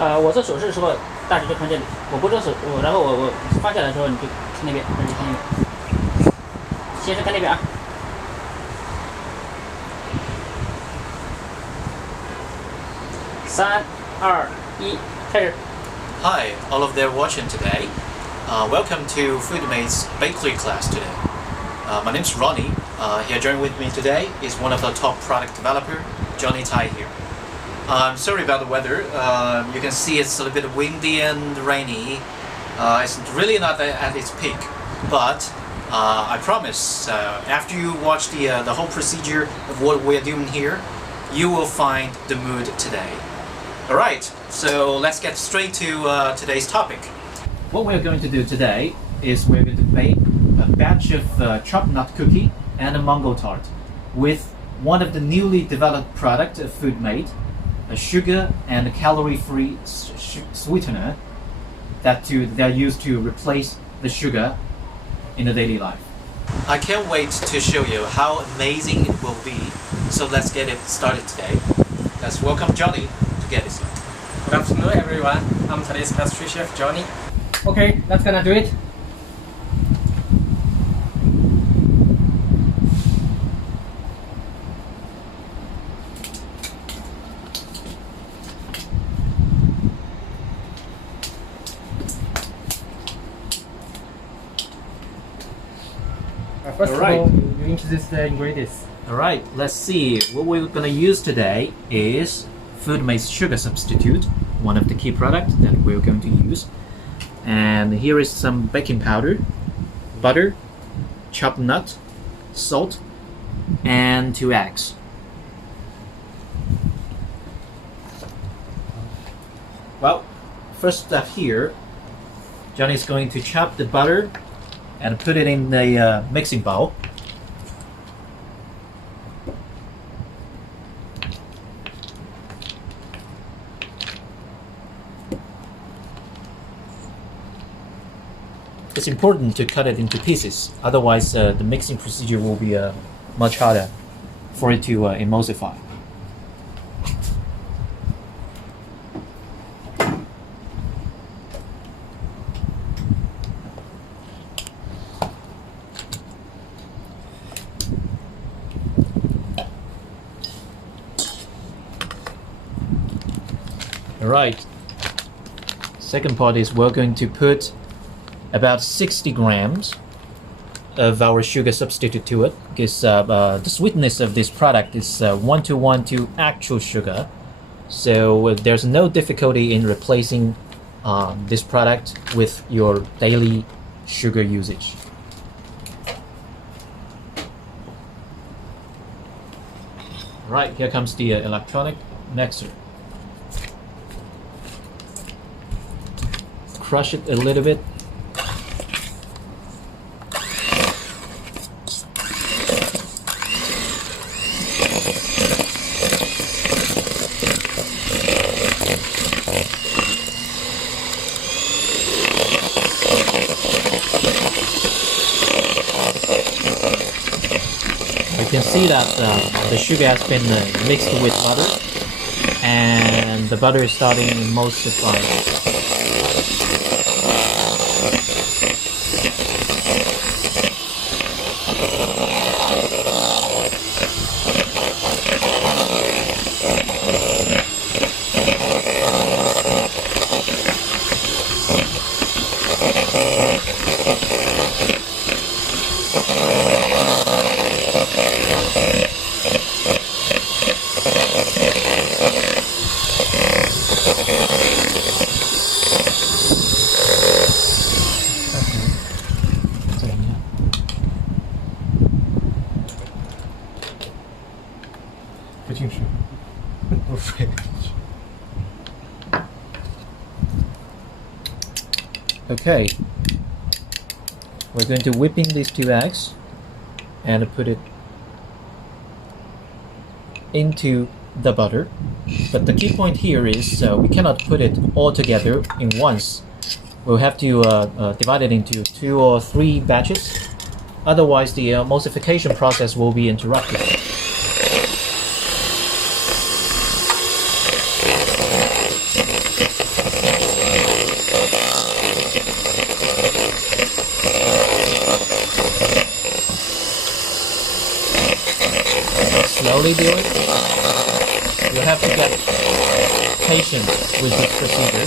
我做手势的时候，大指就看这里；我不做手，然后我放下来的时候，你就看那边，那就看那边。先是看那边啊。3、2、1，开始。Hi, all of there watching today. Welcome to Foodmate's bakery class today. My name's Ronnie. Here joining with me today is one of the top product developer, Johnny Tai here. I'm sorry about the weather. You can see it's a little bit windy and rainy. It's really not at its peak, but I promise after you watch the whole procedure of what we're doing here, you will find the mood today. Alright, so let's get straight to today's topic. What we're going to do today is we're going to bake a batch of chopped nut cookie and a mango tart with one of the newly developed product of Foodmate, a sugar and a calorie-free sweetener they're used to replace the sugar in the daily life. I can't wait to show you how amazing it will be. So let's get it started today. Let's welcome Johnny to get it started. Good afternoon, everyone. I'm today's pastry chef, Johnny. Okay, let's gonna do it. First Alright. of all, you introduce the ingredients. Alright, let's see. What we're gonna use today is Foodmate's sugar substitute, one of the key products that we're going to use. And here is some baking powder, butter, chopped nut, salt, and 2 eggs. Well, first step here, Johnny's going to chop the butter and put it in the mixing bowl. It's important to cut it into pieces, otherwise the mixing procedure will be much harder for it to emulsify. Alright, second part is we're going to put about 60 grams of our sugar substitute to it, because the sweetness of this product is 1:1 to actual sugar, so there's no difficulty in replacing this product with your daily sugar usage. Right, here comes the electronic mixer. Crush it a little bit. You can see that the sugar has been mixed with butter, and the butter is starting to emulsify. Okay, we're going to whip in these 2 eggs and put it into the butter. But the key point here is we cannot put it all together in once. We'll have to divide it into 2 or 3 batches. Otherwise, the emulsification process will be interrupted. Slowly do it. You have to get patient with this procedure.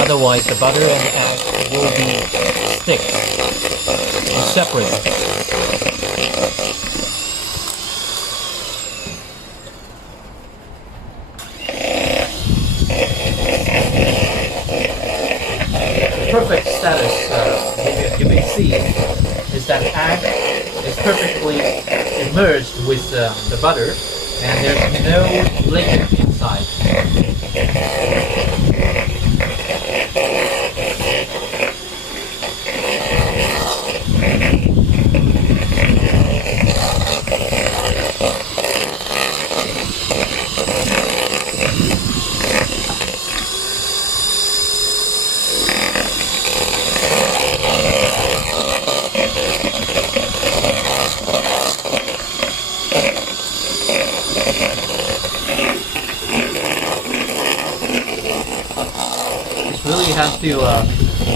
Otherwise, the butter and egg will be stick and separate. The perfect status, you may see, is that egg is perfectly immersed with the butter, and there's no liquid inside. Really have to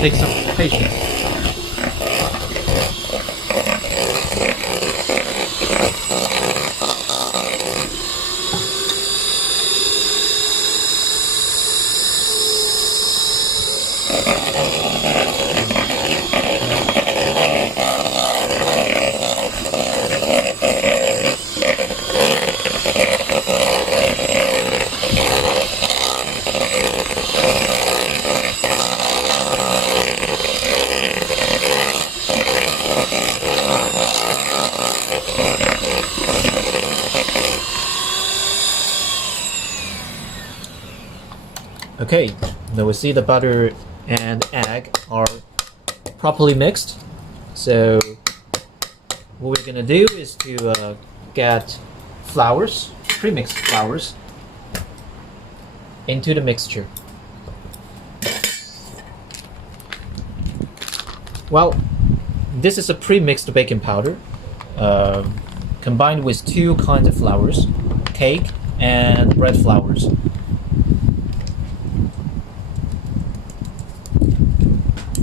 take some patience. Okay, now we see the butter and egg are properly mixed. So what we're gonna do is to get flours, pre-mixed flours, into the mixture. Well, this is a pre-mixed baking powder combined with two kinds of flours, cake and bread flours.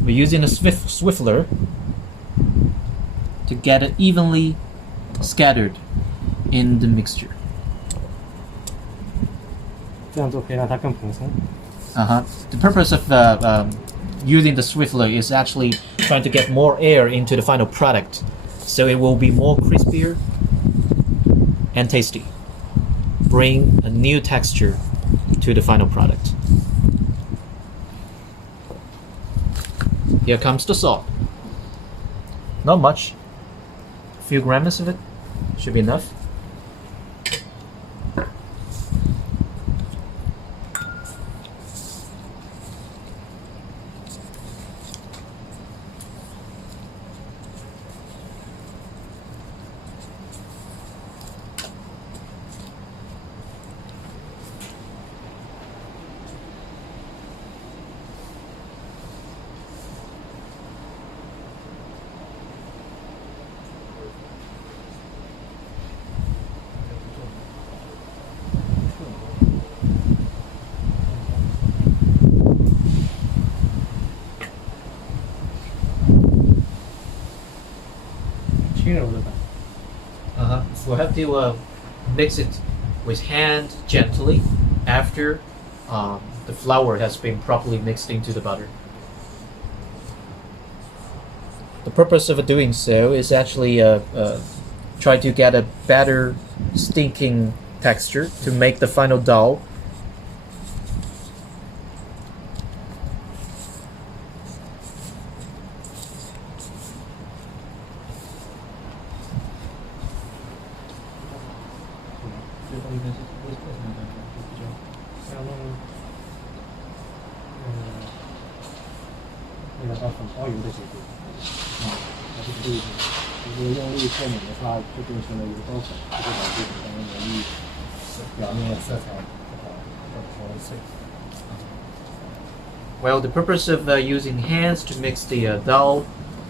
We're using a swiffler to get it evenly scattered in the mixture. 这样做可以让它更蓬松。 The purpose of using the swiffler is actually trying to get more air into the final product, so it will be more crispier and tasty. Bring a new texture to the final product. Here comes the salt. Not much. A few grams of it should be enough. We'll have to mix it with hand gently after the flour has been properly mixed into the butter. The purpose of doing so is actually try to get a better stinking texture to make the final dough Well, the purpose of using hands to mix the dough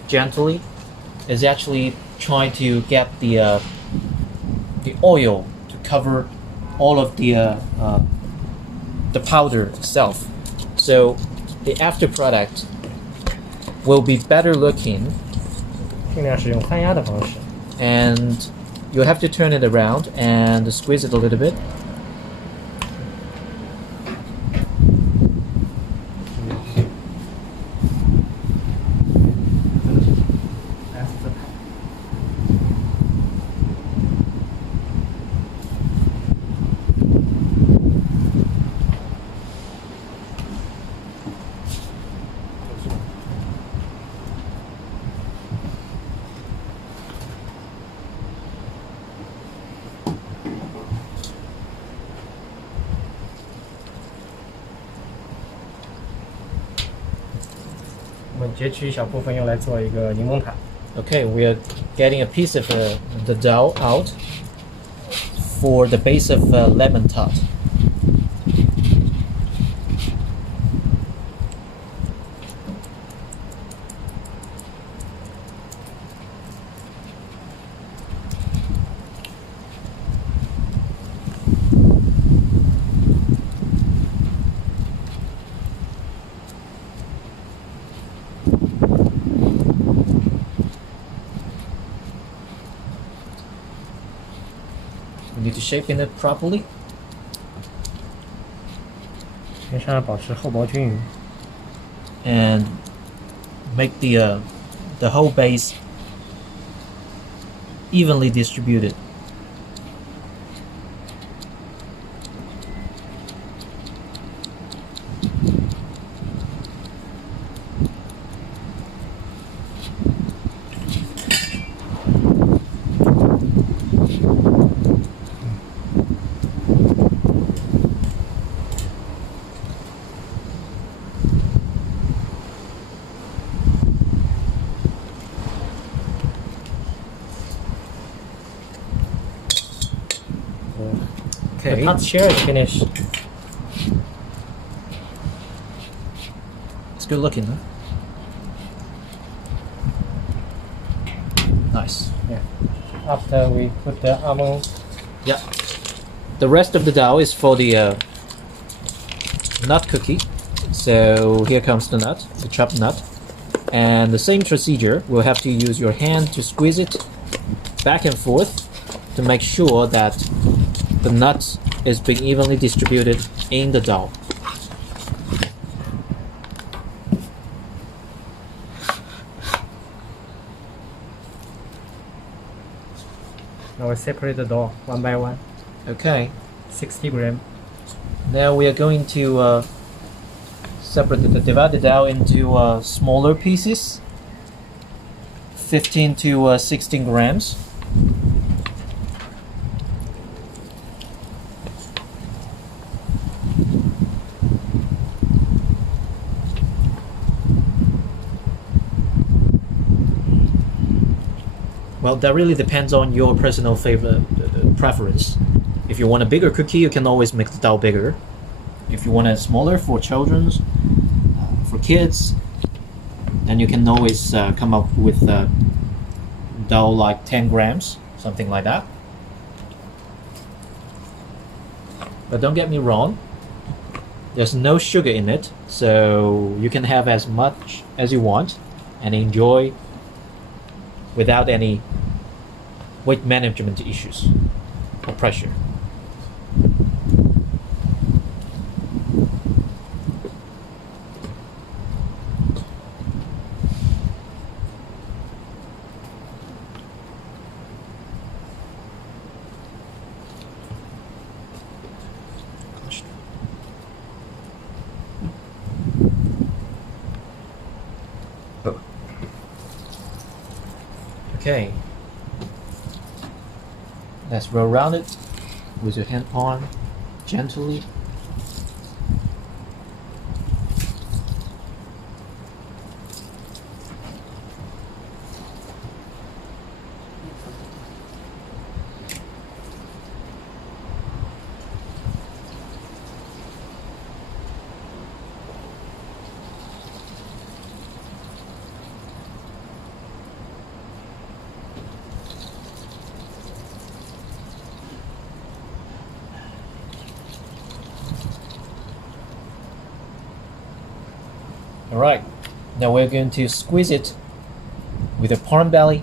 gently is actually trying to get the oil to cover all of the powder itself. So the after product will be better looking, 尽量使用翻压的方式。 and you'll have to turn it around and squeeze it a little bit.我们截取一小部分用来做一个柠檬塔。 Okay, we are getting a piece of the dough out for the base of lemon tart. We need to shape it properly. 先让它保持厚薄均匀。 And make the whole base evenly distributed. The Okay. top share is finished. It's good looking, huh? Nice. Yeah. After we put the almond, Yeah. The rest of the dough is for the nut cookie. So here comes the nut, the chopped nut. And the same procedure, we'll have to use your hand to squeeze it back and forth to make sure that the nut is being evenly distributed in the dough. now we separate the dough one by one. Okay. 60 grams. Now we are going to divide the dough into smaller pieces, 15 to 16 grams. Well, that really depends on your personal preference. If you want a bigger cookie, you can always make the dough bigger. If you want it smaller for children's, for kids, then you can always come up with dough like 10 grams, something like that. But don't get me wrong, there's no sugar in it, so you can have as much as you want and enjoy without any weight management issues or pressure. Okay, let's roll around it with your hand palm gently. Alright, Now we're going to squeeze it with a palm belly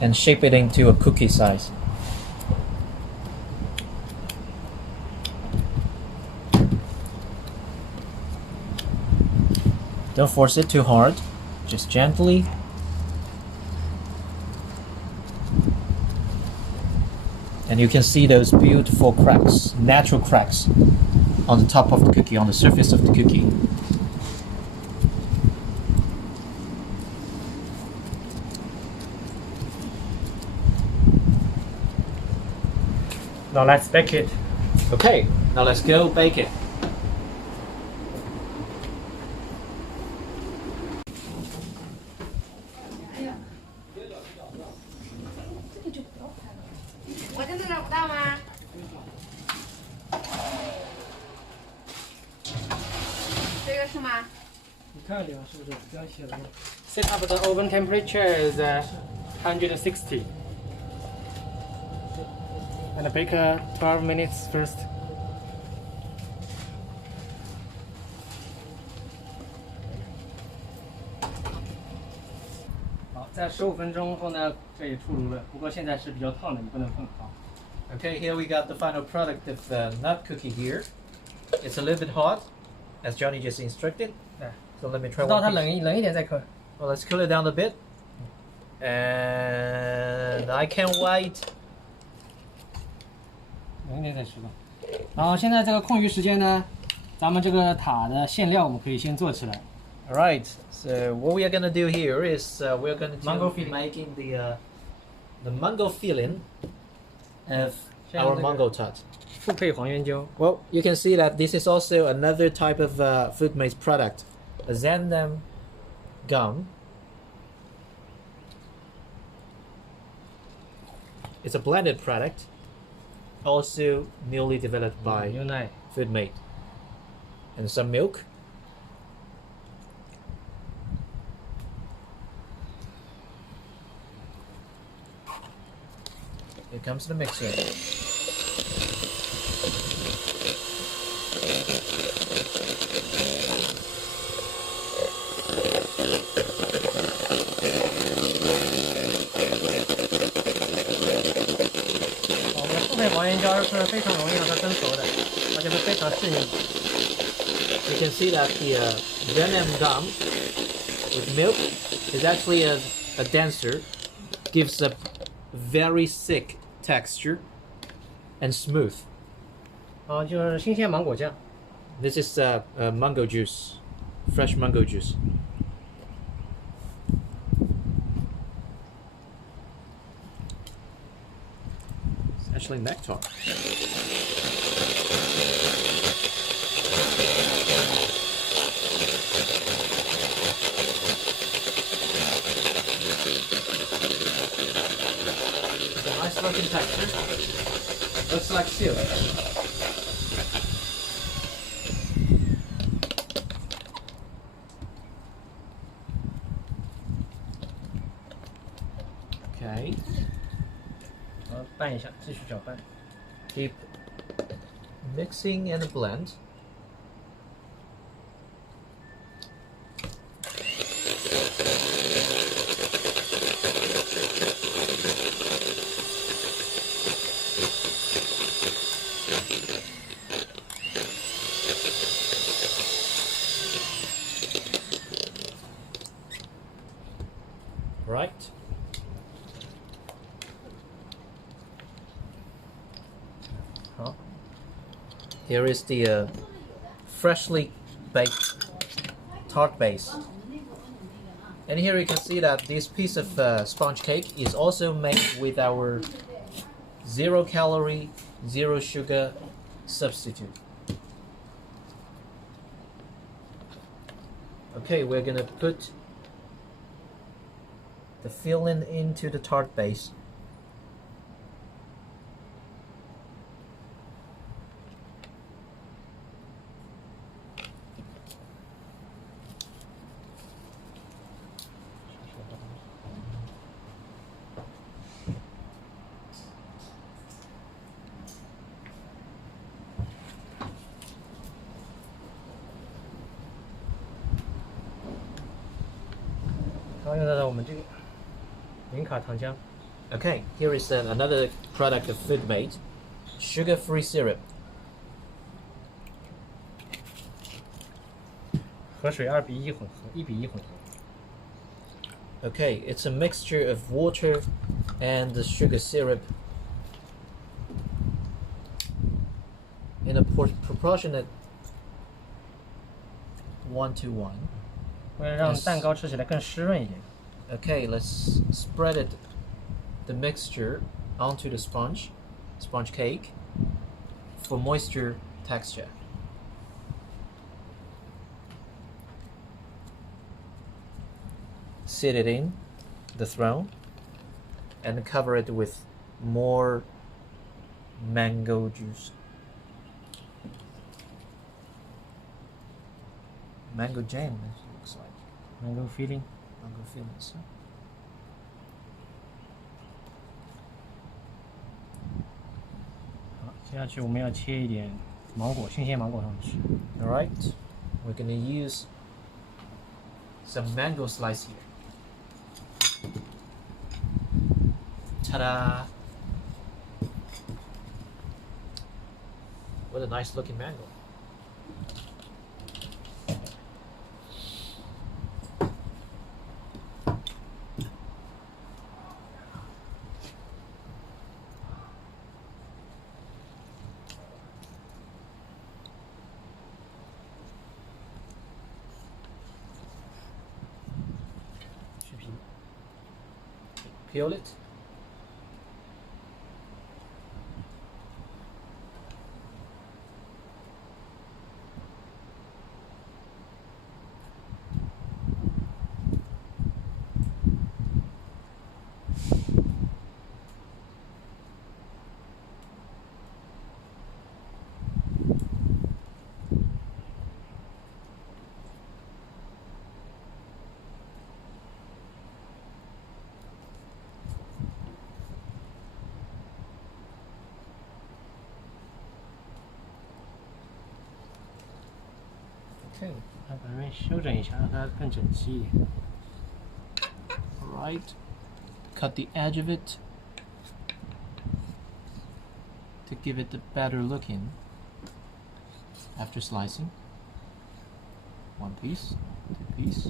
and shape it into a cookie size. Don't force it too hard, just gently. And you can see those beautiful cracks, natural cracks on the top of the cookie, on the surface of the cookie. Now let's bake it. Okay, now let's go bake it. Set up the oven temperature is 160. And bake 12 minutes first. 好，在15分钟后呢，可以出炉了。不过现在是比较烫的，你不能碰好。 Okay, here we got the final product of the nut cookie here. It's a little bit hot, as Johnny just instructed. 对， So let me try 直到 one 它 piece. 冷一点再刻。 Well, let's cool it down a bit. And I can't wait. 冷一点再吃吧。然后现在这个空余时间呢，咱们这个塔的馅料我们可以先做起来。 All right. So what we are gonna do here is we're gonna Mango be filling. making the mango filling of our 像这个 mango tart. 复配黄原椒。 Well, you can see that this is also another type of Foodmate product, a xanthan gum. It's a blended product, also newly developed by 牛奶。 Foodmate, and some milk. Here comes the mixer. You can see that the venom gum with milk is actually a denser, gives a very thick texture and smooth. 就是新鲜芒果酱。 This is mango juice, fresh mango juice. It's actually nectar. It's a nice looking texture. Looks like silk. Okay. 拌一下，继续搅拌。 Keep mixing and blend. Right. Here is the freshly baked tart base. And here you can see that this piece of sponge cake is also made with our 0 calorie, 0 sugar substitute. Okay, we're gonna put the filling into the tart base. 零卡糖浆。 Okay, here is another product of Foodmate, sugar-free syrup. 和水2:1混合，1:1混合。 Okay, it's a mixture of water and the sugar syrup in a proportionate 1:1. 为了让蛋糕吃起来更湿润一点。 Okay, let's spread the mixture onto the sponge cake for moisture texture. Sit it in the throne and cover it with more mango juice. Mango jam, it looks like. Mango filling。 Mango fillings. 好，接下去我们要切一点芒果，新鲜芒果上去。 All right, we're gonna use some mango slice here. Ta-da! What a nice looking mango. Peel it. Okay. 把它们修整一下，让它更整齐一点。 All right. Cut the edge of it to give it a better looking after slicing. One piece, two piece.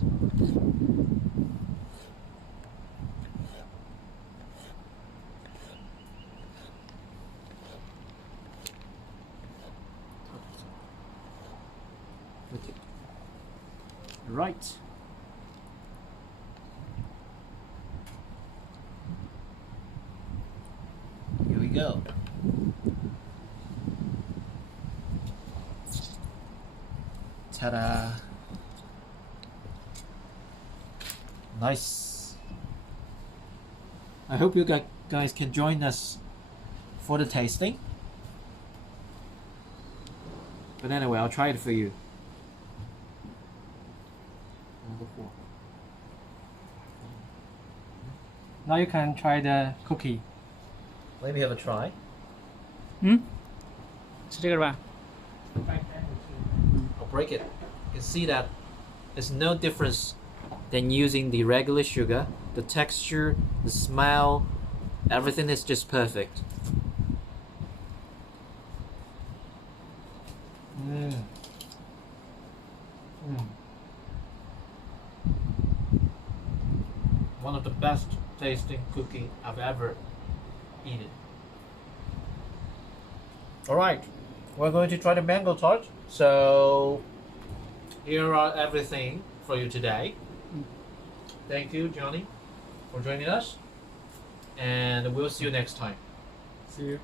Okay. Right. Here we go. Ta-da! Nice. I hope you guys can join us for the tasting. But anyway, I'll try it for you. Now you can try the cookie. Let me have a try. 是这个是吧？ I'll break it. You can see that there's no difference than using the regular sugar. The texture, the smell, everything is just perfect. One of the best tasting cookie I've ever eaten. Alright, we're going to try the mango tart. So here are everything for you today. Thank you, Johnny, for joining us. And we'll see you next time. See you.